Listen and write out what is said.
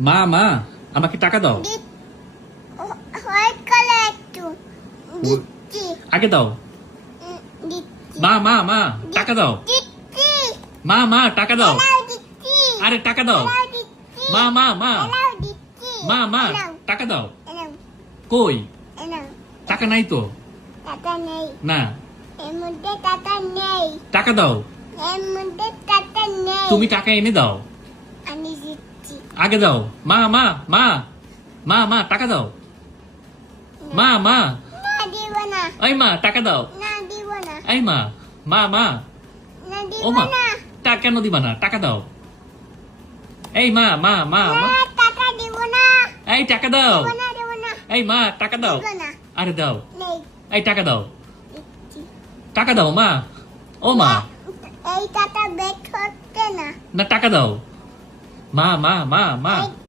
মা মা আমাকে টাকা দাও। হোয়াইট কালার একটু দিচ্ছি আগে দাও। দিচ্ছি মা মা মা টাকা দাও। দিচ্ছি মা মা টাকা দাও। এলাও দিচ্ছি আরে টাকা দাও। এলাও দিচ্ছি মা মা মা এলাও দিচ্ছি মা মা এলাও টাকা দাও। এলাও কই এলাও টাকা নাই তো। টাকা নেই না এর মধ্যে টাকা নেই টাকা দাও। এর মধ্যে টাকা নেই তুমি টাকা এনে দাও। আমি দিচ্ছি আগে দাও। মা মা মা মা মা টাকা দাও। মা মা না দিব না এই মা টাকা দাও। না দিব না এই মা মা মা না দিব ও মা না টাকা কেন দিবা না? টাকা দাও। এই মা মা মা মা না টাকা দিব না এই টাকা দাও। দিব না এই মা টাকা দাও। দিব না আরে দাও। নেই এই টাকা দাও। দিচ্ছি টাকা দাও মা। ও মা এই টাকা বের হচ্ছে না না টাকা দাও। মা মা মা মা এই